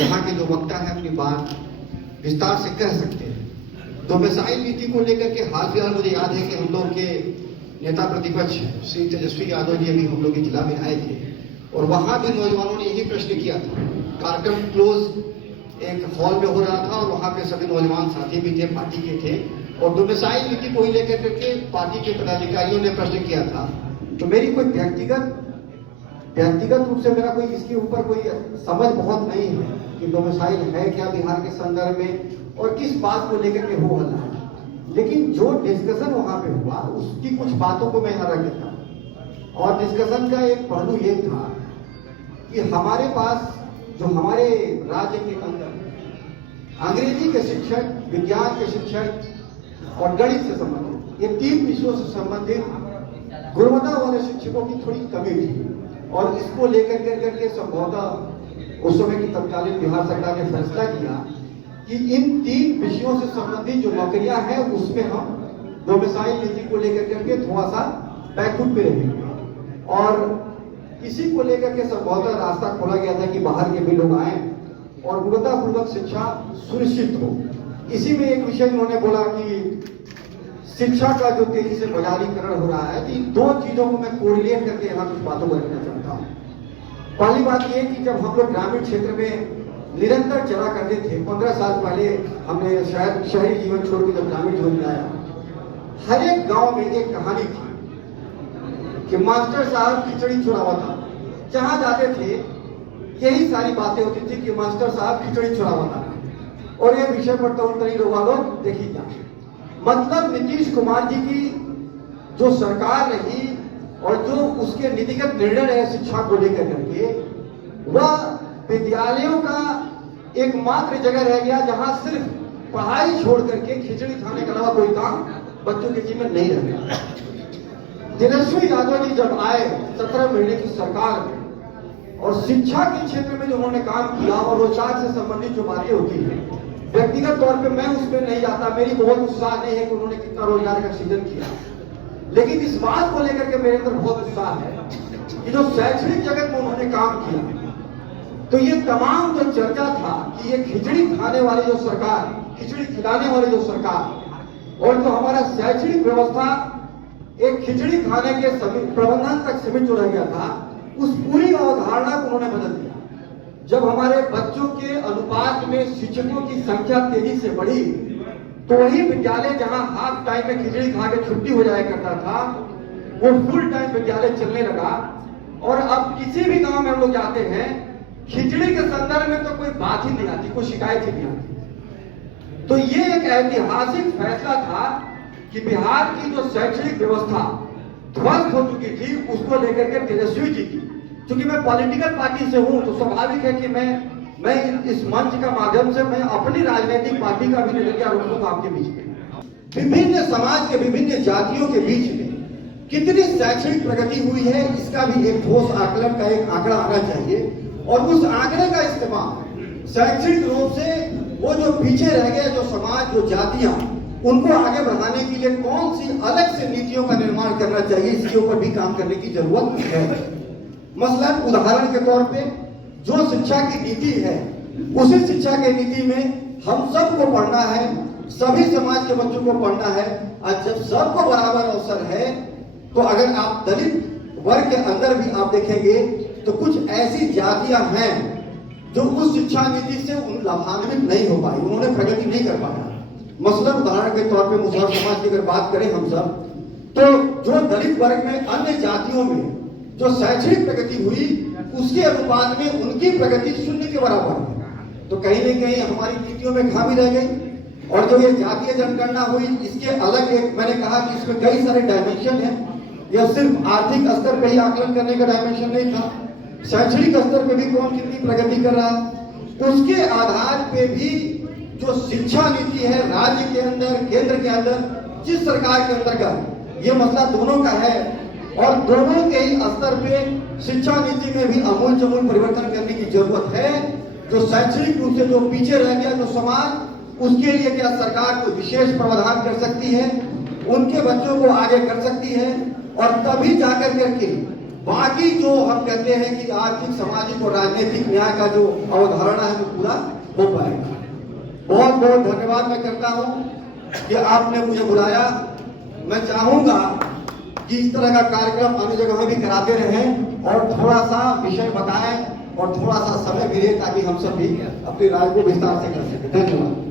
यहाँ के जो वक्ता है अपनी बात विस्तार से कह सकते हैं। तो मिसाइल नीति को लेकर के हाल फिलहाल मुझे याद है कि हम लोग के नेता प्रतिपक्ष श्री तेजस्वी यादव जी अभी हम लोग के जिला में आए थे और वहां भी नौजवानों ने यही प्रश्न किया था। कार्यक्रम क्लोज एक हॉल में हो रहा था और वहां पे सभी नौजवान साथी भी थे, पार्टी के थे, और तो मिसाइल नीति को ही लेकर के पार्टी के पदाधिकारियों ने प्रश्न किया था। तो मेरी कोई व्यक्तिगत रूप से मेरा कोई इसके ऊपर कोई समझ बहुत नहीं है कि डोमिसाइल है क्या बिहार के संदर्भ में और किस बात को लेकर के हो रहा है, लेकिन जो डिस्कशन वहां पे हुआ उसकी कुछ बातों को मैं यहाँ रख देता हूँ। और डिस्कशन का एक पहलू ये था कि हमारे पास जो हमारे राज्य के अंदर अंग्रेजी के शिक्षक, विज्ञान के शिक्षक और गणित से संबंधित ये 3 विषयों से संबंधित गुणवत्ता वाले शिक्षकों की थोड़ी कमी थी और इसको लेकर के संभवतः उस समय की तत्कालीन बिहार सरकार ने फैसला किया कि इन 3 विषयों से संबंधित जो नौकरियां हैं उसमें हम डोमिसाइल नीति को लेकर के थोड़ा सा बैकफुट पे रहेंगे और इसी को लेकर के संभवतः रास्ता खोला गया था कि बाहर के भी लोग आए और गुणवत्तापूर्वक शिक्षा सुनिश्चित हो। इसी में एक विषय उन्होंने बोला कि शिक्षा का जो तेजी से बाजारीकरण हो रहा है, तो इन 2 चीजों को मैं कोरिलेट करके यहाँ कुछ बातों को रखना चाहता हूँ। पहली बात ये कि जब हम लोग ग्रामीण क्षेत्र में निरंतर चला करते थे, 15 साल पहले हमने शायद शहरी जीवन छोड़ के जब ग्रामीण जीवन में आया, हर एक गांव में एक कहानी थी कि मास्टर साहब खिचड़ी चुरावा था। जहां जाते थे यही सारी बातें होती थी कि मास्टर साहब खिचड़ी चुरावा था और ये विषय पर तो कई लोग देखी जाए। मतलब नीतीश कुमार जी की जो सरकार रही और जो उसके नीतिगत निर्णय है शिक्षा को लेकर करके, वह विद्यालयों का एकमात्र जगह रह गया जहां सिर्फ पढ़ाई छोड़ करके खिचड़ी खाने के अलावा कोई काम बच्चों के जीवन नहीं रह गया। तेजस्वी यादव जी जब आए 17 महीने की सरकार में और शिक्षा के क्षेत्र में जो उन्होंने काम किया और रोजगार से संबंधित जो बातें होती है, व्यक्तिगत तौर पे मैं उसमें नहीं जाता, मेरी बहुत उत्साह नहीं है कि उन्होंने कितना रोजगार का सृजन किया, लेकिन इस बात को लेकर के मेरे अंदर बहुत उत्साह है कि जो शैक्षणिक जगत में उन्होंने काम किया, तो ये तमाम जो चर्चा था कि ये खिचड़ी खाने वाली जो सरकार, खिचड़ी खिलाने वाली जो सरकार और जो हमारा शैक्षणिक व्यवस्था एक खिचड़ी खाने के प्रबंधन तक सीमित जो रह गया था, उस पूरी अवधारणा को उन्होंने बदल दिया। जब हमारे बच्चों के अनुपात में शिक्षकों की संख्या तेजी से बढ़ी, तो वही विद्यालय जहां हाफ टाइम में खिचड़ी खा के छुट्टी हो जाया करता था, वो फुल टाइम विद्यालय चलने लगा। और अब किसी भी गांव में हम लोग जाते हैं, खिचड़ी के संदर्भ में तो कोई बात ही नहीं आती, कोई शिकायत ही नहीं आती। तो ये एक ऐतिहासिक फैसला था कि बिहार की जो शैक्षणिक व्यवस्था ध्वस्त हो चुकी थी, उसको लेकर के तेजस्वी जी की, क्योंकि मैं पॉलिटिकल पार्टी से हूं तो स्वाभाविक है कि मैं इस मंच का माध्यम से मैं अपनी राजनीतिक पार्टी का भी नजरिया रखूंगा आपके बीच में। विभिन्न समाज के विभिन्न जातियों के बीच में कितनी शैक्षणिक प्रगति हुई है, इसका भी एक ठोस आकलन का एक आंकड़ा आना चाहिए और उस आंकड़े का इस्तेमाल शैक्षणिक रूप से वो जो पीछे रह गए जो समाज, जो जातियां, उनको आगे बढ़ाने के लिए कौन सी अलग से नीतियों का निर्माण करना चाहिए, इसके ऊपर भी काम करने की जरूरत है। मसलन उदाहरण के तौर पे जो शिक्षा की नीति है, उसी शिक्षा की नीति में हम सबको पढ़ना है, सभी समाज के बच्चों को पढ़ना है। और जब सबको बराबर अवसर है, तो अगर आप दलित वर्ग के अंदर भी आप देखेंगे तो कुछ ऐसी जातियां हैं जो उस शिक्षा नीति से लाभान्वित नहीं हो पाई, उन्होंने प्रगति नहीं कर पाया। मसलन उदाहरण के तौर पे मुसलमान समाज की अगर बात करें हम सब, तो जो दलित वर्ग में अन्य जातियों में जो शैक्षणिक प्रगति हुई, उसके अनुपात में उनकी प्रगति 0 के बराबर है। तो कहीं न कहीं हमारी नीतियों में खामी रह गई। और जो ये जातीय जनगणना हुई, इसके अलग एक मैंने कहा कि इसमें कई सारे डायमेंशन है। यह सिर्फ आर्थिक स्तर पे ही आकलन करने का डायमेंशन नहीं था, शैक्षणिक स्तर पे भी कौन कितनी प्रगति कर रहा है, उसके आधार पे भी जो शिक्षा नीति है राज्य के अंदर, केंद्र के अंदर, जिस सरकार के अंतर्गत, ये मसला दोनों का है और दोनों के ही स्तर पे शिक्षा नीति में भी अमूल चमूल परिवर्तन करने की जरूरत है। जो शैक्षणिक रूप से जो पीछे रह गया जो समाज, उसके लिए क्या सरकार कोई विशेष प्रावधान कर सकती है, उनके बच्चों को आगे कर सकती है और तभी जाकर करके बाकी जो हम कहते हैं कि आर्थिक, सामाजिक और राजनीतिक न्याय का जो अवधारणा है वो पूरा हो पाएगा। बहुत बहुत धन्यवाद मैं करता हूं कि आपने मुझे बुलाया। मैं चाहूंगा कि इस तरह का कार्यक्रम अन्य जगह भी कराते रहें और थोड़ा सा विषय बताएं और थोड़ा सा समय मिले ताकि हम सब भी अपनी राय को विस्तार से कर सकें। धन्यवाद।